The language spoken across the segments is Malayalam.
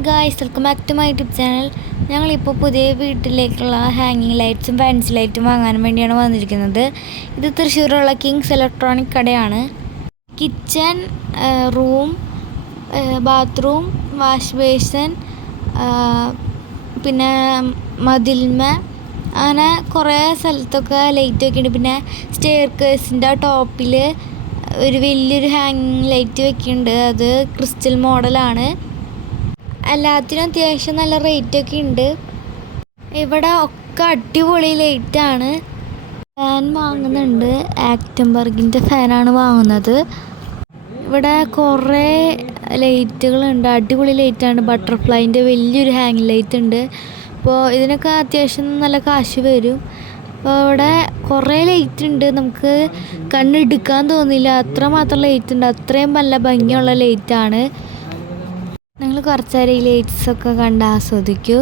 Hi guys, welcome back to my YouTube channel. ഞങ്ങളിപ്പോൾ പുതിയ വീട്ടിലേക്കുള്ള ഹാങ്ങിങ് ലൈറ്റ്സും ഫാൻസി ലൈറ്റും വാങ്ങാൻ വേണ്ടിയാണ് വന്നിരിക്കുന്നത്. ഇത് തൃശ്ശൂരുള്ള കിങ്സ് ഇലക്ട്രോണിക് കടയാണ്. Kitchen, room, bathroom, wash basin, പിന്നെ മതിൽമ, അങ്ങനെ കുറേ സ്ഥലത്തൊക്കെ ലൈറ്റൊക്കെ ഉണ്ട്. പിന്നെ സ്റ്റെയർ കേസിൻ്റെ ടോപ്പിൽ ഒരു വലിയൊരു ഹാങ്ങിങ് ലൈറ്റ് വെക്കുന്നുണ്ട്. അത് ക്രിസ്റ്റൽ മോഡലാണ്. എല്ലാത്തിനും അത്യാവശ്യം നല്ല റേറ്റൊക്കെ ഉണ്ട്. ഇവിടെ ഒക്കെ അടിപൊളി ലൈറ്റാണ്. ഫാൻ വാങ്ങുന്നുണ്ട്. ആക്റ്റംബർഗിൻ്റെ ഫാനാണ് വാങ്ങുന്നത്. ഇവിടെ കുറേ ലൈറ്റുകളുണ്ട്. അടിപൊളി ലൈറ്റാണ്. ബട്ടർഫ്ലൈൻ്റെ വലിയൊരു ഹാങ് ലൈറ്റ് ഉണ്ട്. അപ്പോൾ ഇതിനൊക്കെ അത്യാവശ്യം നല്ല കാശ് വരും. അപ്പോൾ ഇവിടെ കുറേ ലൈറ്റ് ഉണ്ട്. നമുക്ക് കണ്ണെടുക്കാൻ തോന്നില്ല, അത്രമാത്രം ലൈറ്റ് ഉണ്ട്. അത്രയും നല്ല ഭംഗിയുള്ള ലൈറ്റാണ്. നിങ്ങൾ കുറച്ച് നേരം ഈ ലൈറ്റ്സൊക്കെ കണ്ട് ആസ്വദിക്കൂ.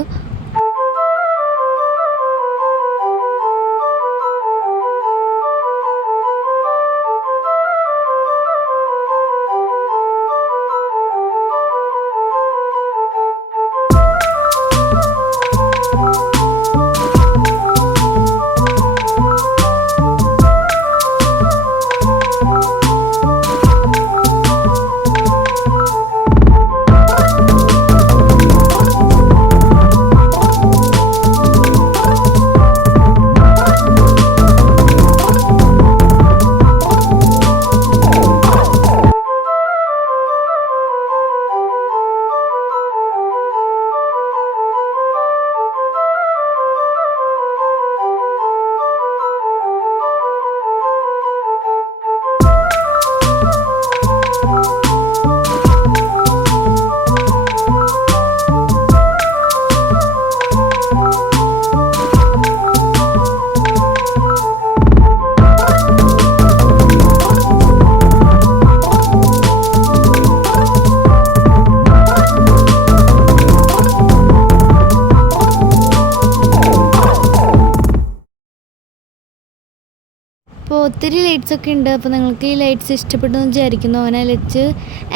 അപ്പോൾ ഒത്തിരി ലൈറ്റ്സൊക്കെ ഉണ്ട്. അപ്പോൾ നിങ്ങൾക്ക് ഈ ലൈറ്റ്സ് ഇഷ്ടപ്പെട്ടെന്ന് വിചാരിക്കുന്നു. അവനെ വെച്ച്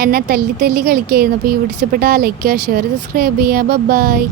എന്നെ തല്ലി കളിക്കായിരുന്നു. അപ്പോൾ ഈ വീഡിയോ ഇഷ്ടപ്പെട്ടാൽ ലൈക്ക് ചെയ്യുക, ഷെയർ, സബ്സ്ക്രൈബ് ചെയ്യുക. ബൈ.